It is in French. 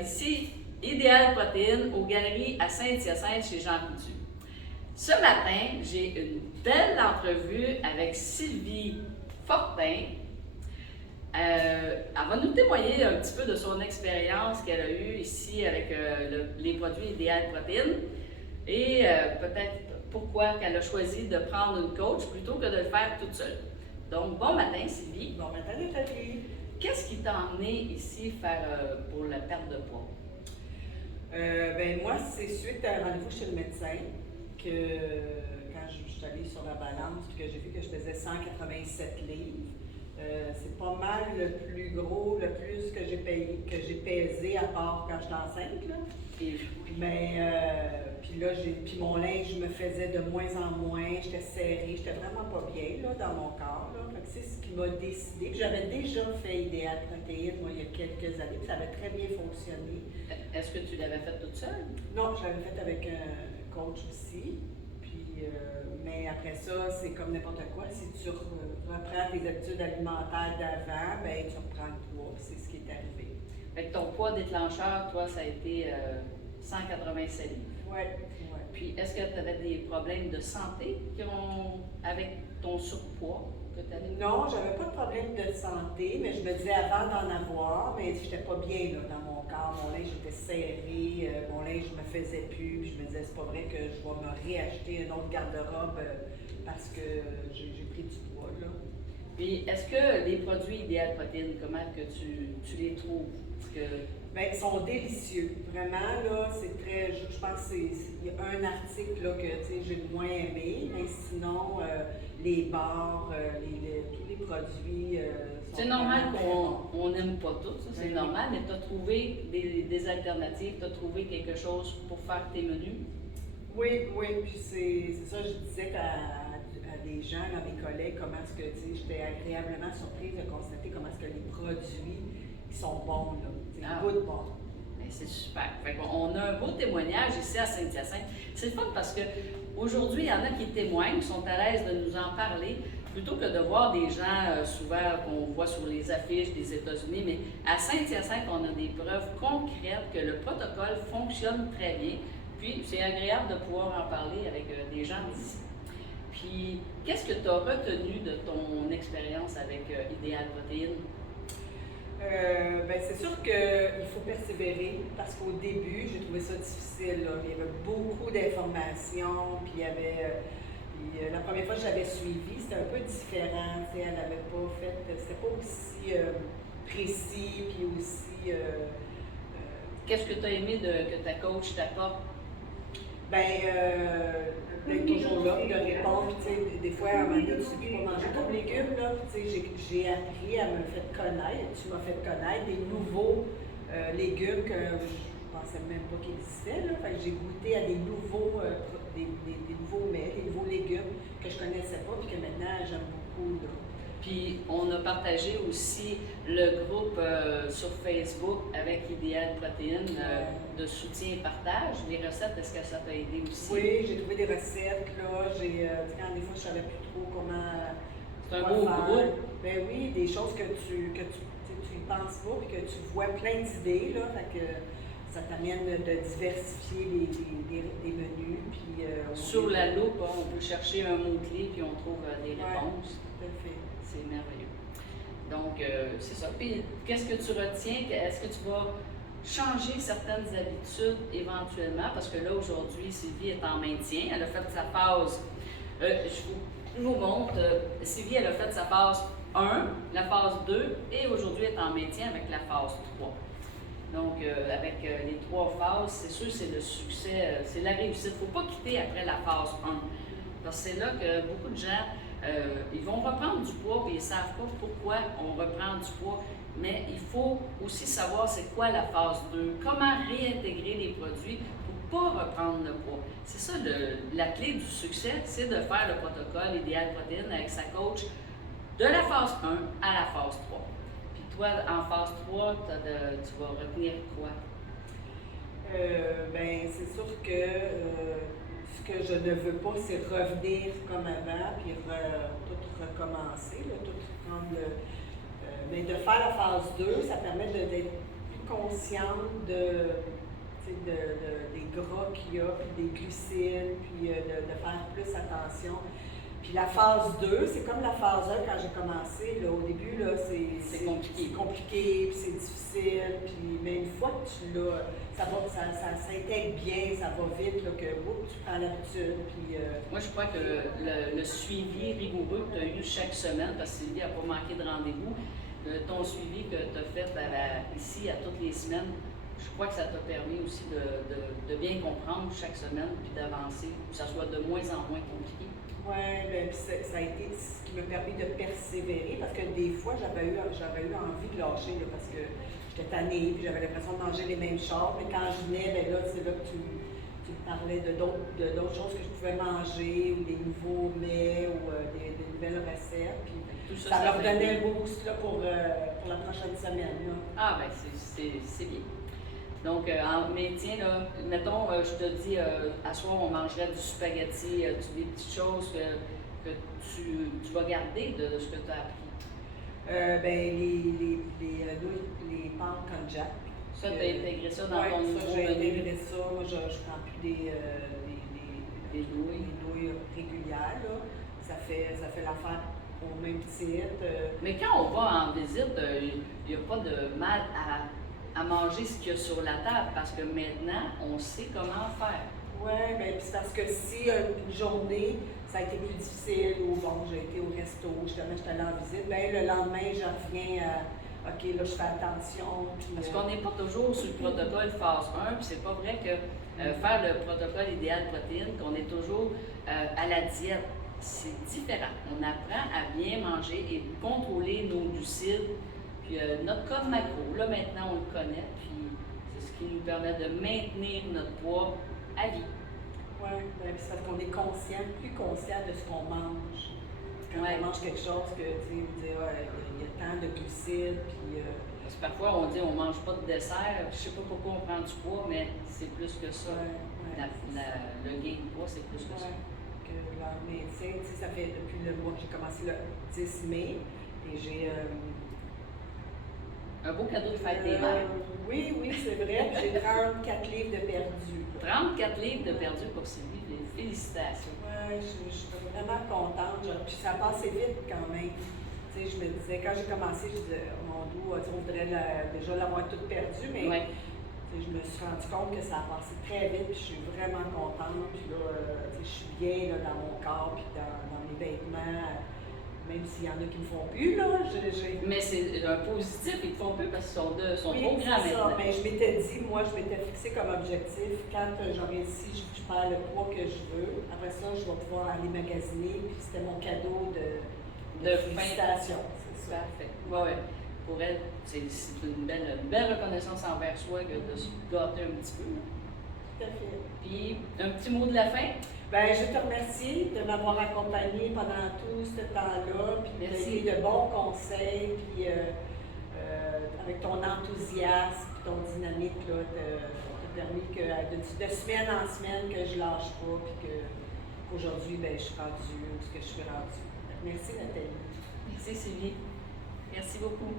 ici, Idéal Protéines, aux Galeries à Saint-Hyacinthe chez Jean Coutu. Ce matin, j'ai une belle entrevue avec Sylvie Fortin. Elle va nous témoigner un petit peu de son expérience qu'elle a eue ici avec les produits Idéal Protéines et peut-être pourquoi elle a choisi de prendre une coach plutôt que de le faire toute seule. Donc, bon matin Sylvie. Bon matin Nathalie. Qu'est-ce qui t'a emmené ici faire pour la perte de poids? Moi, c'est suite à un rendez-vous chez le médecin que quand je suis allée sur la balance et que j'ai vu que je faisais 187 livres. C'est pas mal le plus gros, le plus que j'ai pesé à part quand j'étais enceinte. Là. Mais puis là, puis mon linge me faisait de moins en moins, j'étais serrée, j'étais vraiment pas bien là, dans mon corps. Là. Fait que c'est ce qui m'a décidé. J'avais déjà fait Idéal Protéines moi il y a quelques années, puis ça avait très bien fonctionné. Est-ce que tu l'avais fait toute seule? Non, je l'avais fait avec un coach aussi. Puis, mais après ça, c'est comme n'importe quoi. Si tu reprends tes habitudes alimentaires d'avant, ben tu reprends le poids. C'est ce qui est arrivé. Fait que ton poids déclencheur, toi, ça a été 187 livres. Oui. Puis, est-ce que tu avais des problèmes de santé avec ton surpoids que tu avais? Non, j'avais pas de problème de santé, mais je me disais avant d'en avoir, mais j'étais pas bien là, dans mon corps. Mon linge était serré, mon linge ne me faisait plus. Puis je me disais, c'est pas vrai que je vais me réacheter une autre garde-robe parce que j'ai pris du poids. Là. Puis, est-ce que les produits Idéal Protéines, comment que tu les trouves? Bien, ils sont délicieux. Vraiment, là, c'est très. Je pense qu'il y a un article là, que j'ai moins aimé, mais sinon, les bars, tous les produits. C'est normal qu'on n'aime pas tout, ça, c'est normal, mais tu as trouvé des alternatives, tu as trouvé quelque chose pour faire tes menus? Oui, puis c'est ça, je disais à des gens, à mes collègues, comment est-ce que, j'étais agréablement surprise de constater comment est-ce que les produits, ils sont bons, là. Ils goûtent bon. C'est super. Fait on a un beau témoignage ici à Saint-Hyacinthe. C'est le fun parce qu'aujourd'hui, il y en a qui témoignent, qui sont à l'aise de nous en parler, plutôt que de voir des gens souvent qu'on voit sur les affiches des États-Unis. Mais à Saint-Hyacinthe, on a des preuves concrètes que le protocole fonctionne très bien. Puis, c'est agréable de pouvoir en parler avec des gens d'ici. Puis, qu'est-ce que tu as retenu de ton expérience avec Idéal Protéines? C'est sûr qu'il faut persévérer parce qu'au début, j'ai trouvé ça difficile. Là. Il y avait beaucoup d'informations, puis il y avait. La première fois que j'avais suivi, c'était un peu différent. Elle n'avait pas fait. C'était pas aussi précis, puis aussi. Qu'est-ce que tu as aimé que ta coach t'apporte? D'être toujours là, puis de répondre. Des fois, à un moment donné, tu ne sais plus quoi manger comme légumes. Là, j'ai appris à me faire connaître. Tu m'as fait connaître des nouveaux légumes que je ne pensais même pas qu'ils existaient. Là. Fait que j'ai goûté à des nouveaux, des nouveaux mets, des nouveaux légumes que je ne connaissais pas, puis que maintenant, j'aime beaucoup. Là. Puis, on a partagé aussi le groupe sur Facebook avec Idéal Protéines de soutien et partage. Les recettes, est-ce que ça t'a aidé aussi? Oui, j'ai trouvé des recettes. Là. Quand des fois, je ne savais plus trop comment. C'est un beau groupe. Ben oui, des choses que tu y penses pas et que tu vois plein d'idées. Là, fait que ça t'amène de diversifier des menus. Puis, sur la loupe, on peut chercher un mot-clé puis on trouve des réponses. Tout à fait. C'est merveilleux. Donc, c'est ça. Puis, qu'est-ce que tu retiens? Est-ce que tu vas changer certaines habitudes éventuellement? Parce que là, aujourd'hui, Sylvie est en maintien. Elle a fait sa phase, je vous montre, Sylvie, elle a fait sa phase 1, la phase 2, et aujourd'hui, elle est en maintien avec la phase 3. Donc, avec les 3 phases, c'est sûr, c'est le succès, c'est la réussite. Il ne faut pas quitter après la phase 1. Parce que c'est là que beaucoup de gens, ils vont reprendre du poids et ils ne savent pas pourquoi on reprend du poids. Mais il faut aussi savoir c'est quoi la phase 2, comment réintégrer les produits pour ne pas reprendre le poids. C'est ça la clé du succès, c'est de faire le protocole Idéal Protéines avec sa coach de la phase 1 à la phase 3. Puis toi, en phase 3, tu vas retenir quoi? C'est sûr que ce que je ne veux pas, c'est revenir comme avant, puis tout recommencer, là, tout prendre mais de faire la phase 2, ça permet d'être plus consciente des gras qu'il y a, puis des glucides, puis de faire plus attention. Puis la phase 2, c'est comme la phase 1 quand j'ai commencé. Là, au début, là, c'est compliqué, puis c'est difficile. Puis, mais une fois que tu l'as, ça s'intègre bien, ça va vite, là, que tu prends l'habitude. Puis, moi, je crois que le suivi rigoureux que tu as eu chaque semaine, parce que Sylvie n'a pas manqué de rendez-vous, ton suivi que tu as fait ici à toutes les semaines, je crois que ça t'a permis aussi de bien comprendre chaque semaine puis d'avancer, que ça soit de moins en moins compliqué. Oui, bien, ça a été ce qui m'a permis de persévérer parce que des fois, j'avais eu envie de lâcher là, parce que j'étais tannée puis j'avais l'impression de manger les mêmes choses. Mais quand je venais, bien là, c'est là que tu me parlais de d'autres choses que je pouvais manger ou des nouveaux mets ou des nouvelles recettes. Puis tout ça me redonnait le boost là, pour la prochaine semaine. Là. Ah, bien, c'est bien. Donc, mais tiens, là, mettons, je te dis, à soir, on mangerait du spaghetti, des petites choses que tu vas garder de ce que tu as appris. Ben, les pâtes konjac. Ça, tu as intégré ça dans ton nouveau j'ai menu? intégré ça. Moi, je ne prends plus des nouilles régulières. Là. Ça fait l'affaire au même titre. Mais quand on va en visite, il n'y a pas de mal à manger ce qu'il y a sur la table parce que maintenant, on sait comment faire. Oui, mais c'est parce que si une journée, ça a été plus difficile ou bon, j'ai été au resto, justement, j'étais allée en visite, bien le lendemain, je reviens à OK, là, je fais attention. Puis, parce qu'on n'est pas toujours sur le protocole phase 1, puis c'est pas vrai que faire le protocole idéal protéines, qu'on est toujours à la diète. C'est différent. On apprend à bien manger et contrôler nos glucides. Puis notre code macro, là maintenant on le connaît, puis c'est ce qui nous permet de maintenir notre poids à vie. Oui, c'est parce qu'on est plus conscient de ce qu'on mange. Quand on mange quelque chose, que tu sais, il y a tant de glucides, puis. Parce que parfois on dit on mange pas de dessert, je sais pas pourquoi on prend du poids, mais c'est plus que ça. Le gain de poids, c'est plus que ça. Que leur maintien, tu sais, ça fait depuis le mois que j'ai commencé le 10 mai, et j'ai. Un beau cadeau de fête des mères. Oui, c'est vrai. J'ai 34 livres de perdu. 34 livres de perdu pour Sylvie. Félicitations. Oui, je suis vraiment contente. Puis ça a passé vite quand même. Tu sais, je me disais, quand j'ai commencé, je disais, oh mon Dieu, on voudrait déjà l'avoir toute perdue, mais je me suis rendu compte que ça a passé très vite. Puis je suis vraiment contente. Puis là, je suis bien là, dans mon corps, puis dans mes vêtements. Même s'il y en a qui ne me font plus, là. Mais c'est un positif, ils ne font plus parce qu'ils sont trop grands Ça. maintenant. Mais je m'étais dit, moi, je m'étais fixé comme objectif, quand j'aurai ici, je perds le poids que je veux. Après ça, je vais pouvoir aller magasiner, puis c'était mon cadeau de félicitations. C'est ça. Parfait. Oui. Pour elle, c'est une belle reconnaissance envers soi que de se gâter un petit peu. Tout à fait. Puis, un petit mot de la fin? Bien, je te remercie de m'avoir accompagnée pendant tout ce temps-là, puis de donner de bons conseils, puis avec ton enthousiasme, puis ton dynamique, là, t'a permis que de semaine en semaine que je lâche pas, puis qu'aujourd'hui, bien, je suis rendue où ce que je suis rendue. Merci Nathalie. Merci Sylvie. Merci beaucoup.